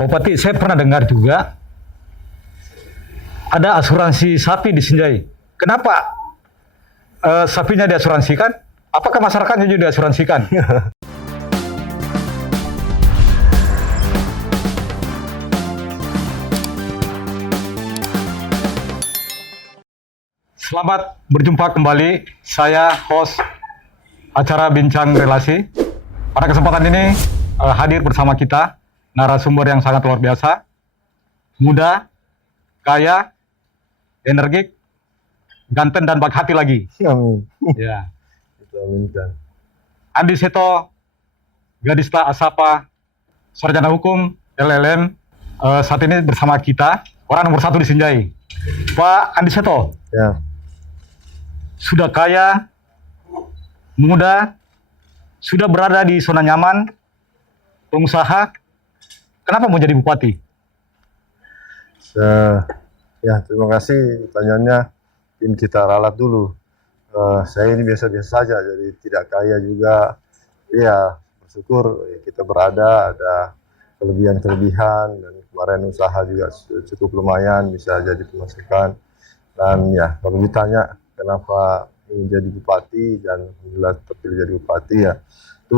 Bupati, saya pernah dengar juga ada asuransi sapi di Sinjai. Kenapa sapinya diasuransikan? Apakah masyarakatnya juga diasuransikan? Selamat berjumpa kembali. Saya host acara Bincang Relasi. Pada kesempatan ini hadir bersama kita narasumber yang sangat luar biasa, muda, kaya, energik, ganteng dan baik hati lagi. Amin. Ya. Kita aminkan. Andi Seto, Gadista Asapa, sarjana hukum, LLM, saat ini bersama kita, orang nomor 1 di Sinjai. Pak Andi Seto, Ya, sudah kaya, muda, sudah berada di zona nyaman, pengusaha, kenapa mau jadi bupati? ya terima kasih pertanyaannya. Mungkin kita ralat dulu. Saya ini biasa-biasa saja, jadi tidak kaya juga. Ya, bersyukur kita berada, ada kelebihan-kelebihan, dan kemarin usaha juga cukup lumayan, bisa jadi pemasukan. Dan ya, kalau ditanya kenapa ingin jadi bupati dan alhamdulillah terpilih jadi bupati, ya itu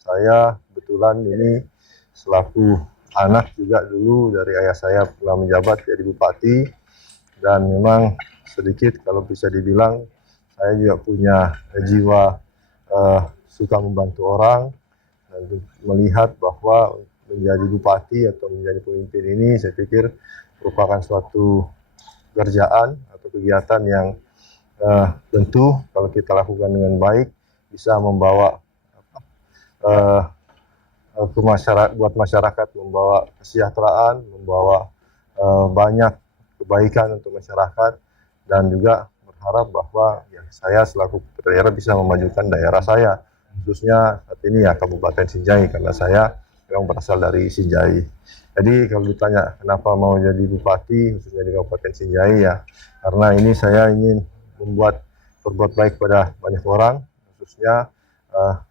saya kebetulan ini selaku anak juga dulu dari ayah saya pernah menjabat jadi bupati, dan memang sedikit kalau bisa dibilang saya juga punya jiwa suka membantu orang, dan melihat bahwa menjadi bupati atau menjadi pemimpin ini saya pikir merupakan suatu pekerjaan atau kegiatan yang tentu kalau kita lakukan dengan baik bisa membawa buat masyarakat, membawa kesejahteraan, membawa banyak kebaikan untuk masyarakat, dan juga berharap bahwa ya, saya selaku kepala daerah bisa memajukan daerah saya, khususnya saat ini ya Kabupaten Sinjai, karena saya memang berasal dari Sinjai. Jadi kalau ditanya kenapa mau jadi bupati khususnya di Kabupaten Sinjai, ya karena ini saya ingin berbuat baik pada banyak orang, khususnya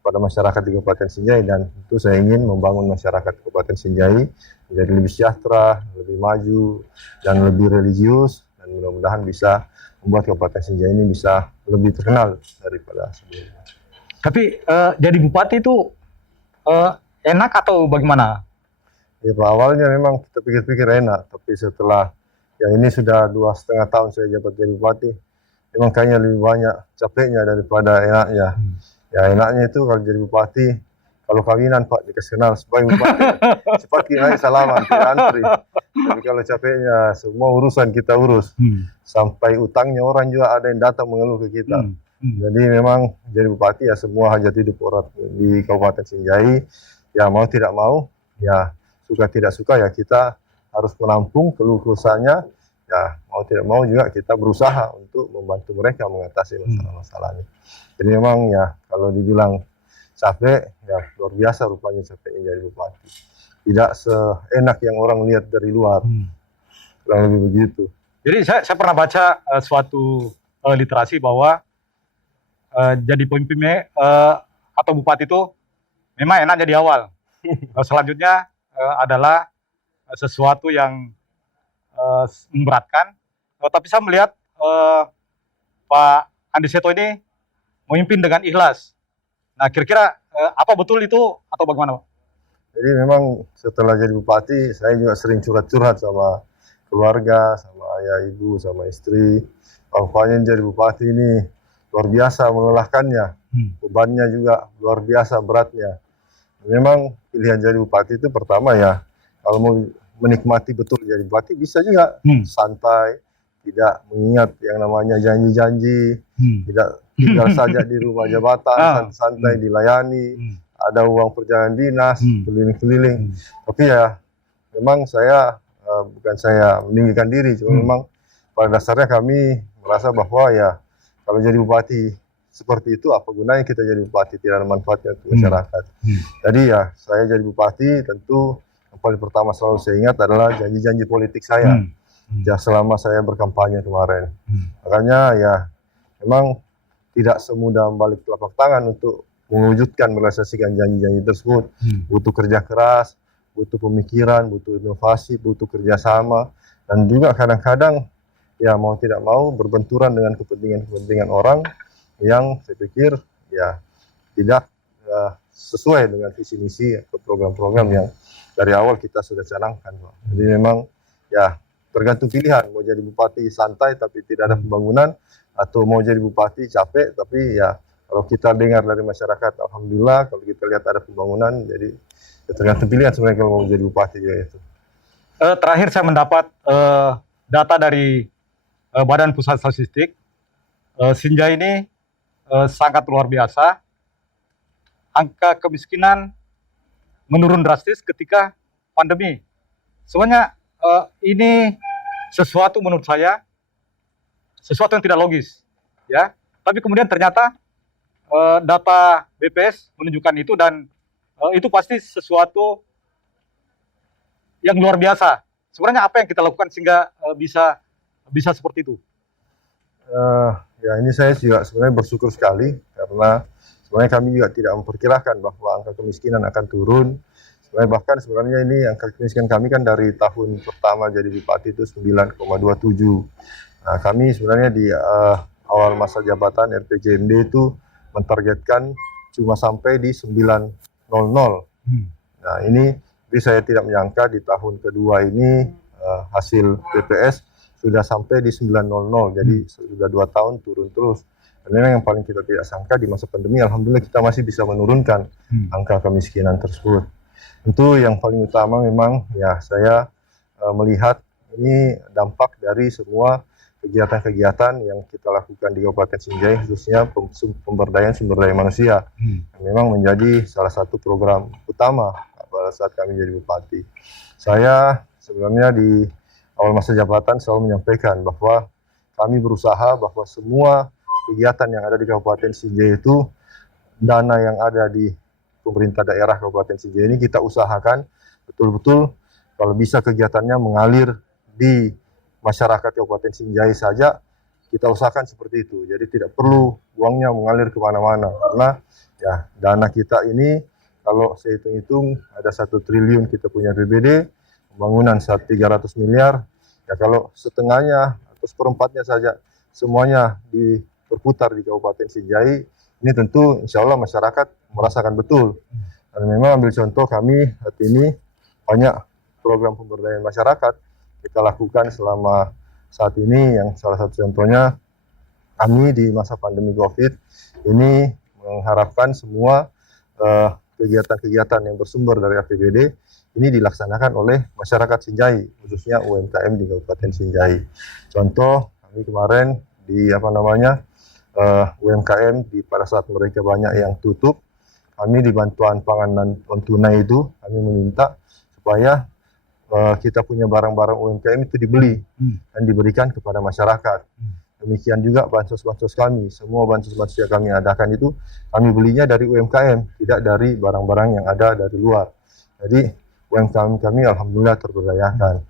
pada masyarakat di Kabupaten Sinjai, dan itu saya ingin membangun masyarakat Kabupaten Sinjai menjadi lebih sejahtera, lebih maju, dan lebih religius, dan mudah-mudahan bisa membuat Kabupaten Sinjai ini bisa lebih terkenal daripada sebelumnya. Tapi jadi bupati itu enak atau bagaimana? Ya, Pak, awalnya memang kita pikir-pikir enak, tapi setelah ya ini sudah 2,5 tahun saya jabat jadi bupati, memang kayaknya lebih banyak capeknya daripada enaknya. Ya enaknya itu kalau jadi bupati, kalau kawinan Pak dikasih kenal sebagai bupati, cepat kita salaman, tidak antri. Tapi kalau capeknya semua urusan kita urus, sampai utangnya orang juga ada yang datang mengeluh ke kita. Jadi memang jadi bupati ya semua hajat hidup orang di Kabupaten Sinjai, ya mau tidak mau, ya suka tidak suka ya kita harus menampung keluh kesahnya, ya mau tidak mau juga kita berusaha untuk membantu mereka mengatasi masalah-masalahnya. Jadi memang ya kalau dibilang capek, ya luar biasa rupanya capeknya jadi bupati. Tidak seenak yang orang lihat dari luar, kurang lebih begitu. Jadi saya pernah baca suatu literasi bahwa jadi pemimpin atau bupati itu memang enak jadi awal. Selanjutnya adalah sesuatu yang memberatkan. Tapi saya melihat Pak Andi Seto ini memimpin dengan ikhlas. Nah, kira-kira apa betul itu atau bagaimana, Pak? Jadi memang setelah jadi bupati, saya juga sering curhat-curhat sama keluarga, sama ayah, ibu, sama istri. Pokoknya jadi bupati ini luar biasa melelahkannya, bebannya juga luar biasa beratnya. Memang pilihan jadi bupati itu pertama ya, kalau mau menikmati betul jadi bupati bisa juga santai, tidak mengingat yang namanya janji-janji, tidak tinggal saja di rumah jabatan, santai dilayani, ada uang perjalanan dinas, keliling-keliling. Tapi ya memang saya bukan saya meninggikan diri, cuma memang pada dasarnya kami merasa bahwa ya kalau jadi bupati seperti itu apa gunanya kita jadi bupati, tidak ada manfaatnya untuk masyarakat. Jadi ya saya jadi bupati tentu yang paling pertama selalu saya ingat adalah janji-janji politik saya ya selama saya berkampanye kemarin. Makanya ya memang tidak semudah membalik telapak tangan untuk mewujudkan merealisasikan janji-janji tersebut. Butuh kerja keras, butuh pemikiran, butuh inovasi, butuh kerjasama, dan juga kadang-kadang ya mau tidak mau berbenturan dengan kepentingan-kepentingan orang yang saya pikir ya tidak sesuai dengan visi misi atau program-program yang dari awal kita sudah canangkan, Pak. Jadi memang ya tergantung pilihan, mau jadi bupati santai tapi tidak ada pembangunan, atau mau jadi bupati capek tapi ya kalau kita dengar dari masyarakat, alhamdulillah kalau kita lihat ada pembangunan, jadi ya tergantung pilihan sebenarnya kalau mau jadi bupati juga itu. Terakhir saya mendapat data dari Badan Pusat Statistik, Sinjai ini sangat luar biasa. Angka kemiskinan menurun drastis ketika pandemi. Sebenarnya ini sesuatu menurut saya sesuatu yang tidak logis, ya. Tapi kemudian ternyata data BPS menunjukkan itu, dan itu pasti sesuatu yang luar biasa. Sebenarnya apa yang kita lakukan sehingga bisa seperti itu? Ya ini saya juga sebenarnya bersyukur sekali karena sebenarnya kami juga tidak memperkirakan bahwa angka kemiskinan akan turun. Sebenarnya ini angka kemiskinan kami kan dari tahun pertama jadi bupati itu 9,27. Nah, kami sebenarnya di awal masa jabatan RPJMD itu mentargetkan cuma sampai di 900. Nah ini saya tidak menyangka di tahun kedua ini hasil BPS sudah sampai di 900, jadi sudah 2 tahun turun terus. Dan memang yang paling kita tidak sangka di masa pandemi, alhamdulillah kita masih bisa menurunkan angka kemiskinan tersebut. Tentu yang paling utama memang ya saya melihat ini dampak dari semua kegiatan-kegiatan yang kita lakukan di Kabupaten Sinjai, khususnya pemberdayaan sumber daya manusia. Memang menjadi salah satu program utama pada saat kami jadi bupati. Saya sebenarnya di awal masa jabatan selalu menyampaikan bahwa kami berusaha bahwa semua kegiatan yang ada di Kabupaten Sinjai itu, dana yang ada di pemerintah daerah Kabupaten Sinjai ini kita usahakan betul-betul kalau bisa kegiatannya mengalir di masyarakat Kabupaten Sinjai saja, kita usahakan seperti itu. Jadi tidak perlu uangnya mengalir kemana-mana, karena ya dana kita ini kalau saya hitung-hitung ada 1 triliun kita punya APBD, pembangunan 300 miliar, ya kalau setengahnya atau seperempatnya saja semuanya berputar di Kabupaten Sinjai, ini tentu insya Allah masyarakat merasakan betul. Dan memang ambil contoh kami saat ini banyak program pemberdayaan masyarakat kita lakukan selama saat ini, yang salah satu contohnya kami di masa pandemi COVID ini mengharapkan semua kegiatan-kegiatan yang bersumber dari APBD ini dilaksanakan oleh masyarakat Sinjai, khususnya UMKM di Kabupaten Sinjai. Contoh kami kemarin di UMKM pada saat mereka banyak yang tutup, kami di bantuan pangan non tunai itu kami meminta supaya kita punya barang-barang UMKM itu dibeli dan diberikan kepada masyarakat. Demikian juga bansos-bansos kami, semua bansos-bansos yang kami adakan itu kami belinya dari UMKM, tidak dari barang-barang yang ada dari luar. Jadi UMKM kami alhamdulillah terberdayakan.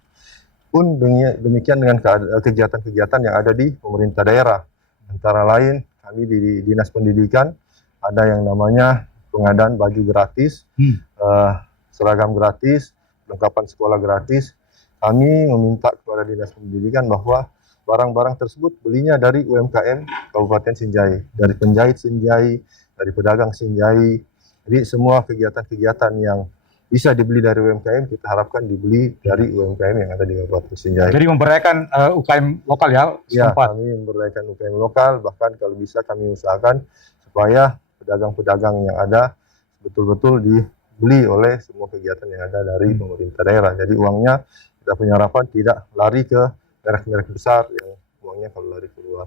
Pun demikian dengan kegiatan-kegiatan yang ada di pemerintah daerah. Antara lain kami di Dinas Pendidikan ada yang namanya pengadaan baju gratis, seragam gratis, lengkapan sekolah gratis. Kami meminta kepada Dinas Pendidikan bahwa barang-barang tersebut belinya dari UMKM Kabupaten Sinjai, dari penjahit Sinjai, dari pedagang Sinjai. Jadi semua kegiatan-kegiatan yang bisa dibeli dari UMKM kita harapkan dibeli dari UMKM yang ada di Kabupaten Sinjai. Jadi memberdayakan UKM lokal ya? Ya, kami memberdayakan UKM lokal, bahkan kalau bisa kami usahakan supaya pedagang-pedagang yang ada betul-betul dibeli oleh semua kegiatan yang ada dari pemerintah daerah. Jadi uangnya kita punya harapan tidak lari ke merek-merek besar yang uangnya kalau lari keluar.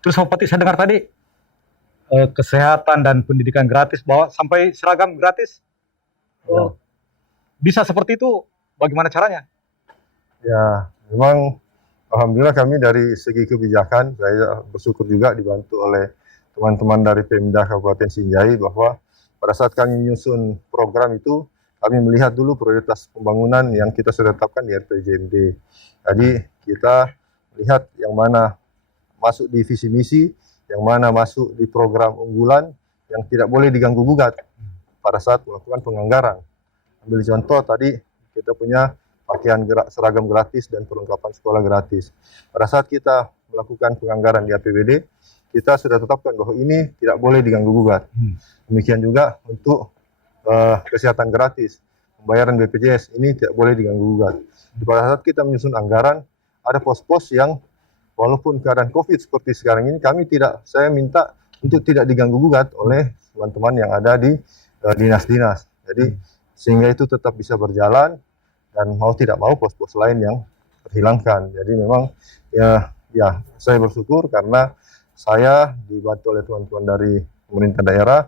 Terus Bupati, saya dengar tadi kesehatan dan pendidikan gratis, bahwa sampai seragam gratis. Bisa seperti itu, bagaimana caranya? Ya, memang alhamdulillah kami dari segi kebijakan, saya bersyukur juga dibantu oleh teman-teman dari Pemda Kabupaten Sinjai, bahwa pada saat kami menyusun program itu, kami melihat dulu prioritas pembangunan yang kita sudah tetapkan di RPJMD. Jadi kita lihat yang mana masuk di visi misi, yang mana masuk di program unggulan, yang tidak boleh diganggu-gugat pada saat melakukan penganggaran. Ambil contoh tadi kita punya pakaian seragam gratis dan perlengkapan sekolah gratis. Pada saat kita melakukan penganggaran di APBD, kita sudah tetapkan bahwa ini tidak boleh diganggu-gugat. Demikian juga untuk kesehatan gratis, pembayaran BPJS ini tidak boleh diganggu-gugat. Pada saat kita menyusun anggaran, ada pos-pos yang walaupun keadaan COVID seperti sekarang ini, saya minta untuk tidak diganggu-gugat oleh teman-teman yang ada di dinas-dinas. Jadi sehingga itu tetap bisa berjalan dan mau tidak mau pos-pos lain yang terhilangkan. Jadi memang ya saya bersyukur karena saya dibantu oleh teman-teman dari pemerintah daerah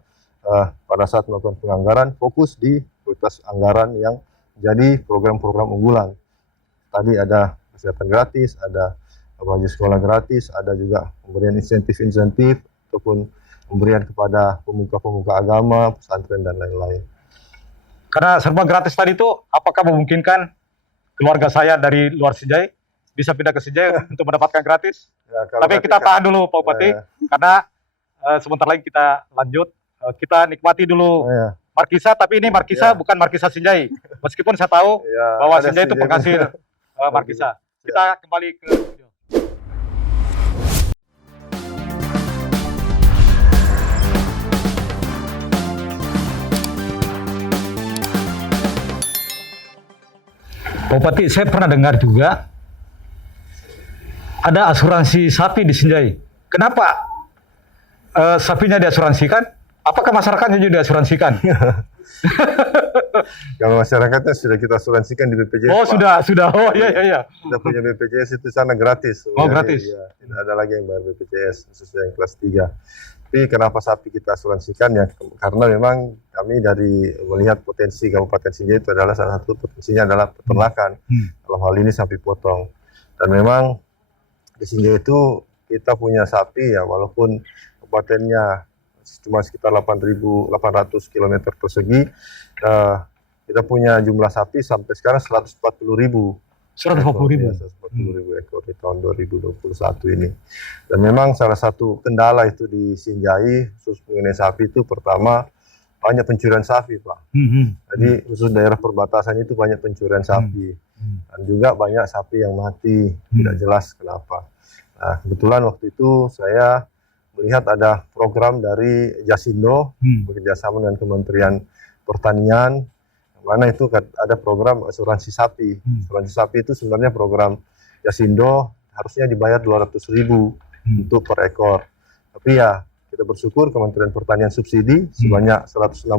pada saat melakukan penganggaran fokus di prioritas anggaran yang jadi program-program unggulan. Tadi ada kesehatan gratis, ada baju sekolah gratis, ada juga pemberian insentif-insentif ataupun pemberian kepada pemuka-pemuka agama, pesantren dan lain-lain. Karena serba gratis tadi itu, apakah memungkinkan keluarga saya dari luar Sinjai bisa pindah ke Sinjai untuk mendapatkan gratis? Ya, Tapi kita tahan dulu Pak Bupati, karena sebentar lagi kita lanjut. Kita nikmati dulu markisa, tapi ini markisa bukan markisa Sinjai. Meskipun saya tahu bahwa Sinjai itu penghasil markisa. Kita kembali ke studio. Pak Bupati, saya pernah dengar juga ada asuransi sapi di Sinjai. Kenapa sapinya diasuransikan? Apakah masyarakatnya juga diasuransikan? Kalau masyarakatnya sudah kita asuransikan di BPJS. Oh, Pak. sudah. Oh, iya. Kita punya BPJS itu sana gratis. Oh, gratis. Ya, tidak ada lagi yang bayar BPJS, khususnya yang kelas 3. Tapi kenapa sapi kita asuransikan ya? Karena memang kami dari melihat potensi Kabupaten Sinjai itu adalah salah satu potensinya adalah peternakan. Dalam hal ini sapi potong. Dan memang di Sinjai itu kita punya sapi ya, walaupun kabupatennya cuma sekitar 8.800 km persegi, kita punya jumlah sapi sampai sekarang 140.000. 140.000 ekor di tahun 2021 ini. Dan memang salah satu kendala itu di Sinjai khusus mengenai sapi itu pertama banyak pencurian sapi, Pak. Jadi khusus daerah perbatasan itu banyak pencurian sapi dan juga banyak sapi yang mati tidak jelas kenapa. Nah, kebetulan waktu itu saya melihat ada program dari Jasindo bekerjasama dengan Kementerian Pertanian, mana itu ada program asuransi sapi. Asuransi sapi itu sebenarnya program Jasindo harusnya dibayar 200.000 untuk per ekor. Tapi ya kita bersyukur Kementerian Pertanian subsidi sebanyak 160.000.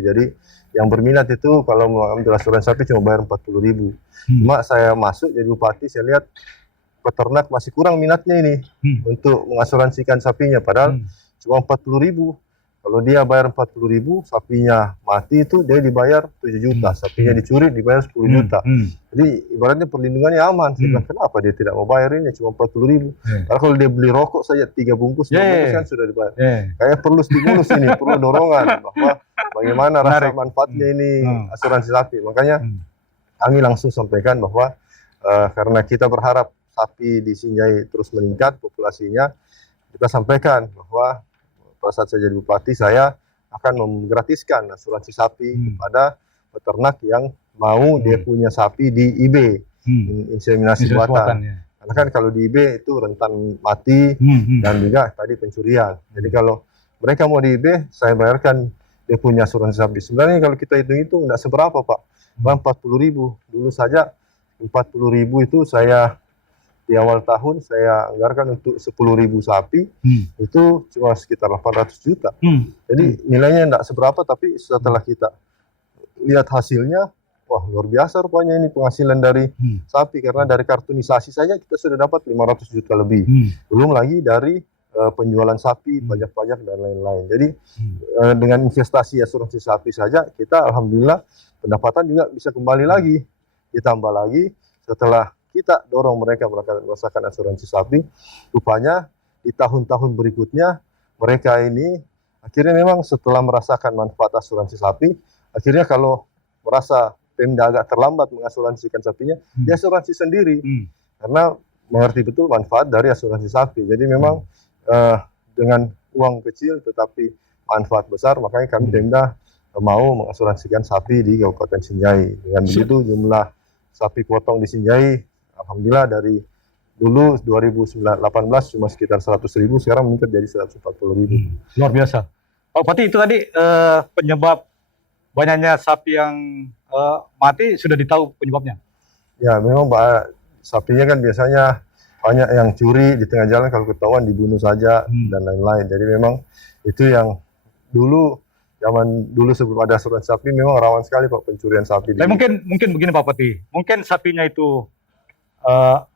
Jadi yang berminat itu kalau mengambil asuransi sapi cuma bayar 40.000. Cuma saya masuk jadi bupati, saya lihat peternak masih kurang minatnya ini untuk mengasuransikan sapinya. Padahal cuma 40.000. Kalau dia bayar 40.000, sapinya mati itu dia dibayar 7 juta, sapinya dicuri dibayar 10 juta. Jadi ibaratnya perlindungannya aman. Saya bilang, kenapa dia tidak mau bayar ini cuma 40.000? Karena kalau dia beli rokok saja 3 bungkus, 2 bungkus kan sudah dibayar. Kayak perlu stimulus ini, perlu dorongan bahwa bagaimana rasa manfaatnya ini asuransi sapi. Makanya kami langsung sampaikan bahwa karena kita berharap sapi di Sinjai terus meningkat populasinya, kita sampaikan bahwa pada saat saya jadi bupati, saya akan menggratiskan asuransi sapi kepada peternak yang mau dia punya sapi di IB, inseminasi buatan. Karena kan kalau di IB itu rentan mati dan juga tadi pencurian. Jadi kalau mereka mau di IB, saya bayarkan dia punya asuransi sapi. Sebenarnya kalau kita hitung-hitung nggak seberapa, Pak. 40.000. Dulu saja 40.000 itu saya di awal tahun saya anggarkan untuk 10.000 sapi, itu cuma sekitar 800 juta. Jadi nilainya tidak seberapa, tapi setelah kita lihat hasilnya, wah luar biasa rupanya ini penghasilan dari sapi. Karena dari kartunisasi saja kita sudah dapat 500 juta lebih. Belum lagi dari penjualan sapi, pajak-pajak dan lain-lain. Jadi dengan investasi asuransi sapi saja, kita alhamdulillah pendapatan juga bisa kembali lagi. Ditambah lagi setelah kita dorong mereka merasakan asuransi sapi, rupanya di tahun-tahun berikutnya mereka ini akhirnya memang setelah merasakan manfaat asuransi sapi, akhirnya kalau merasa Pemda agak terlambat mengasuransikan sapinya, dia asuransi sendiri karena mengerti betul manfaat dari asuransi sapi. Jadi memang dengan uang kecil tetapi manfaat besar, makanya kami Pemda mau mengasuransikan sapi di Kabupaten Sinjai. Dengan begitu jumlah sapi potong di Sinjai, alhamdulillah dari dulu 2018 cuma sekitar 100.000, sekarang meningkat jadi 140.000. Luar biasa. Pak Bupati, itu tadi penyebab banyaknya sapi yang mati sudah ditahu penyebabnya? Ya, memang Pak, sapinya kan biasanya banyak yang curi di tengah jalan, kalau ketahuan dibunuh saja dan lain-lain. Jadi memang itu yang dulu, zaman dulu sebelum ada asuransi sapi, memang rawan sekali Pak pencurian sapi. Tapi mungkin begini Pak Bupati, mungkin sapinya itu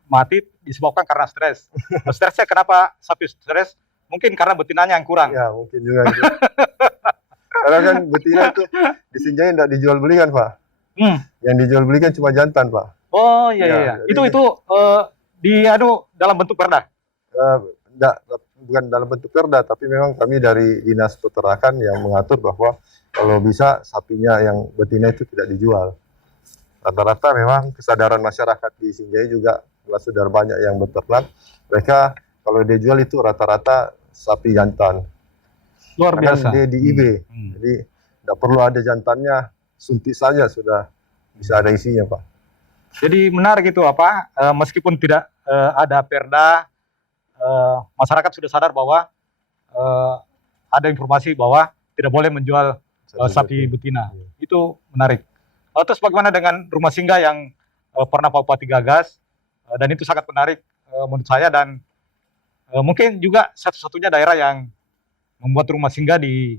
mati disebabkan karena stres. Stresnya kenapa sapi stres? Mungkin karena betinanya yang kurang. Ya, mungkin juga itu. Karena kan betina itu di Sinjai tidak dijual belikan Pak. Yang dijual belikan cuma jantan Pak. Oh iya. Itu dalam bentuk perda? Bukan dalam bentuk perda, tapi memang kami dari Dinas Peternakan yang mengatur bahwa kalau bisa sapinya yang betina itu tidak dijual. Rata-rata memang kesadaran masyarakat di Sinjai juga sudah banyak yang beternak. Mereka kalau dia jual itu rata-rata sapi jantan. Luar biasa. Dia di IB, jadi tidak perlu ada jantannya, suntik saja sudah bisa ada isinya Pak. Jadi menarik itu meskipun tidak ada perda, masyarakat sudah sadar bahwa ada informasi bahwa tidak boleh menjual sapi betina. Itu menarik. Terus bagaimana dengan rumah singgah yang pernah Pak Bupati gagas, dan itu sangat menarik menurut saya, dan mungkin juga satu-satunya daerah yang membuat rumah singgah di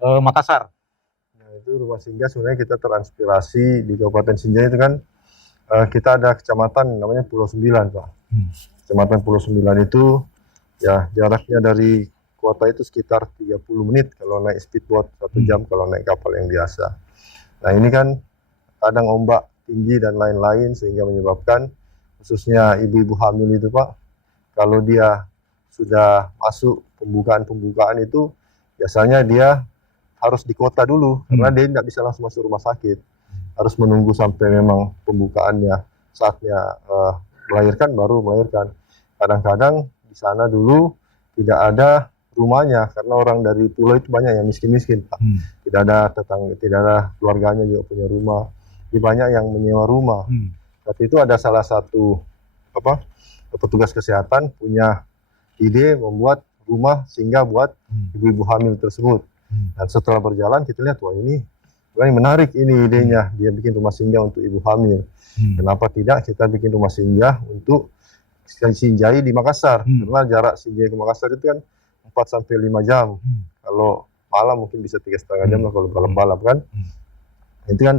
Makassar. Nah, itu rumah singgah sebenarnya kita terinspirasi di Kabupaten Sinjai itu kan, kita ada kecamatan namanya Pulau Sembilan Pak. Kecamatan Pulau Sembilan itu ya jaraknya dari kota itu sekitar 30 menit kalau naik speedboat, 1 jam kalau naik kapal yang biasa. Nah ini kan kadang ombak tinggi dan lain-lain sehingga menyebabkan khususnya ibu-ibu hamil itu Pak, kalau dia sudah masuk pembukaan itu biasanya dia harus di kota dulu, karena dia tidak bisa langsung masuk rumah sakit, harus menunggu sampai memang pembukaannya, saatnya melahirkan baru melahirkan. Kadang-kadang di sana dulu tidak ada rumahnya karena orang dari pulau itu banyak yang miskin-miskin Pak. Tidak ada tetangga, tidak ada keluarganya juga punya rumah. Jadi banyak yang menyewa rumah. Tapi itu ada salah satu petugas kesehatan punya ide membuat rumah singgah buat ibu-ibu hamil tersebut. Dan setelah berjalan kita lihat, wah ini menarik ini idenya, dia bikin rumah singgah untuk ibu hamil. Kenapa tidak kita bikin rumah singgah untuk Sinjai di Makassar? Karena jarak Sinjai ke Makassar itu kan 4-5 jam. Kalau malam mungkin bisa 3,5 jam lah kalau balap-balap kan. Itu kan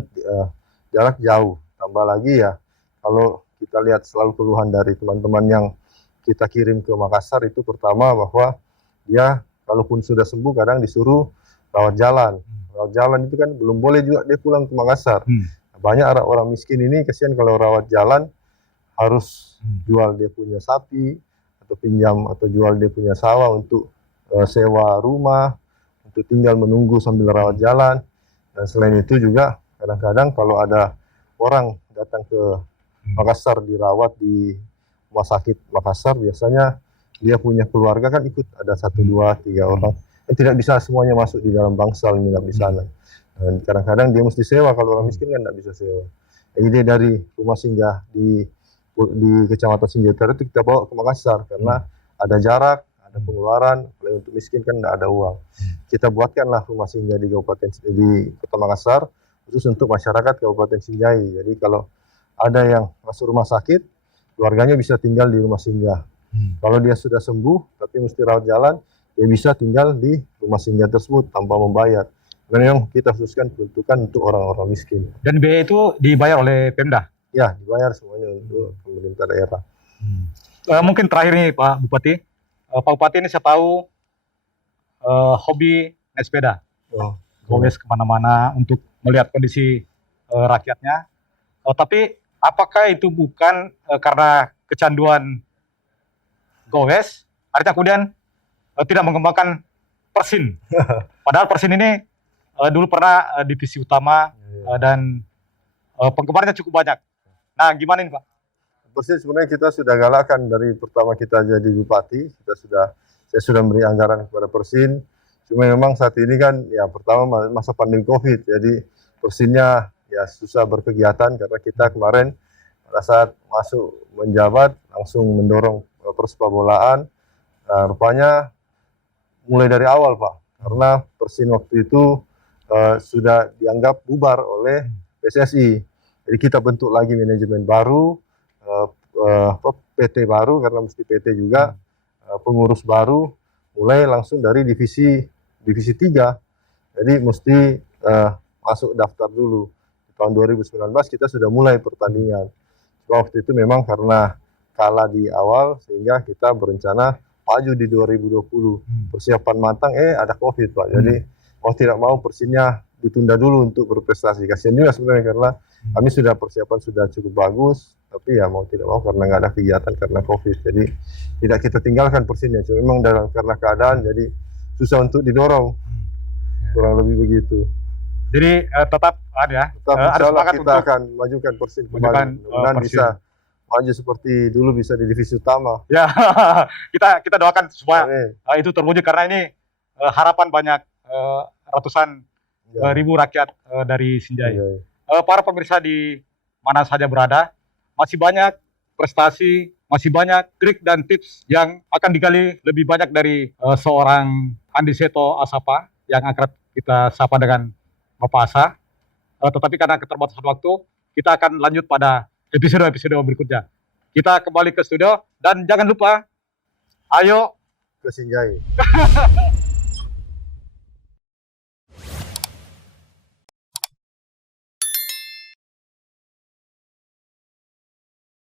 jarak jauh. Tambah lagi ya, kalau kita lihat selalu keluhan dari teman-teman yang kita kirim ke Makassar itu, pertama bahwa dia kalaupun sudah sembuh kadang disuruh rawat jalan. Rawat jalan itu kan belum boleh juga dia pulang ke Makassar. Banyak orang miskin ini kasihan kalau rawat jalan harus jual dia punya sapi atau pinjam atau jual dia punya sawah untuk sewa rumah, untuk tinggal menunggu sambil rawat jalan. Dan selain itu juga kadang-kadang kalau ada orang datang ke Makassar dirawat di rumah sakit Makassar, biasanya dia punya keluarga kan ikut, ada 1, 2, 3 orang. Tidak bisa semuanya masuk di dalam bangsal nginap di sana. Dan kadang-kadang dia mesti sewa, kalau orang miskin kan tidak bisa sewa. Ide dari rumah singgah di Kecamatan Sinjai Utara itu kita bawa ke Makassar karena ada jarak, ada pengeluaran, kalau untuk miskin kan tidak ada uang. Kita buatkanlah rumah singgah di Kota Makassar khusus untuk masyarakat Kabupaten Sinjai. Jadi kalau ada yang masuk rumah sakit, keluarganya bisa tinggal di rumah singgah. Kalau dia sudah sembuh tapi mesti rawat jalan, dia bisa tinggal di rumah singgah tersebut tanpa membayar. Karena yang kita khususkan peruntukan untuk orang-orang miskin. Dan biaya itu dibayar oleh Pemda? Ya, dibayar semuanya untuk pemerintah daerah. Mungkin terakhir nih Pak Bupati, Pak Bupati ini saya tahu hobi naik sepeda, gowes kemana-mana untuk melihat kondisi rakyatnya. Tapi apakah itu bukan karena kecanduan gowes, artinya kemudian tidak mengembangkan Persin? Padahal Persin ini dulu pernah divisi utama dan penggemarnya cukup banyak. Nah, gimana ini Pak? Persin sebenarnya kita sudah galakkan dari pertama kita jadi bupati, saya sudah beri anggaran kepada Persin Cuma memang saat ini kan ya pertama masa pandemi Covid, jadi Persinnya ya susah berkegiatan karena kita kemarin pada saat masuk menjabat langsung mendorong persepak bolaan. Nah, rupanya mulai dari awal Pak, karena Persin waktu itu sudah dianggap bubar oleh PSSI. Jadi kita bentuk lagi manajemen baru, PT baru karena mesti PT juga, pengurus baru, mulai langsung dari divisi 3. Jadi mesti masuk daftar dulu. Di tahun 2019 kita sudah mulai pertandingan. Cuma waktu itu memang karena kalah di awal sehingga kita berencana maju di 2020. Persiapan matang ada Covid Pak. Jadi mau tidak mau Persinnya ditunda dulu untuk berprestasi. Kasihan juga sebenarnya karena kami sudah persiapan sudah cukup bagus, tapi ya mau tidak mau karena nggak ada kegiatan karena Covid. Jadi tidak kita tinggalkan Persinnya. Cuma memang karena keadaan jadi susah untuk didorong. Kurang lebih begitu. Jadi tetap ada. Tetap ada insya Allah semangat kita untuk akan majukan Persin kembali. majukan, Mudah-mudahan Persin. bisa maju seperti dulu, bisa di divisi utama. Ya, kita doakan supaya Amin. itu terwujud karena ini harapan banyak ratusan Ya. ribu rakyat dari Sinjai. Ya. Para pemirsa di mana saja berada, masih banyak prestasi, masih banyak trik dan tips yang akan digali lebih banyak dari seorang Andi Seto Asapa yang akrab kita sapa dengan Bapak Asa. Tetapi karena keterbatasan waktu, kita akan lanjut pada episode-episode berikutnya. Kita kembali ke studio dan jangan lupa, ayo Ke Sinjai.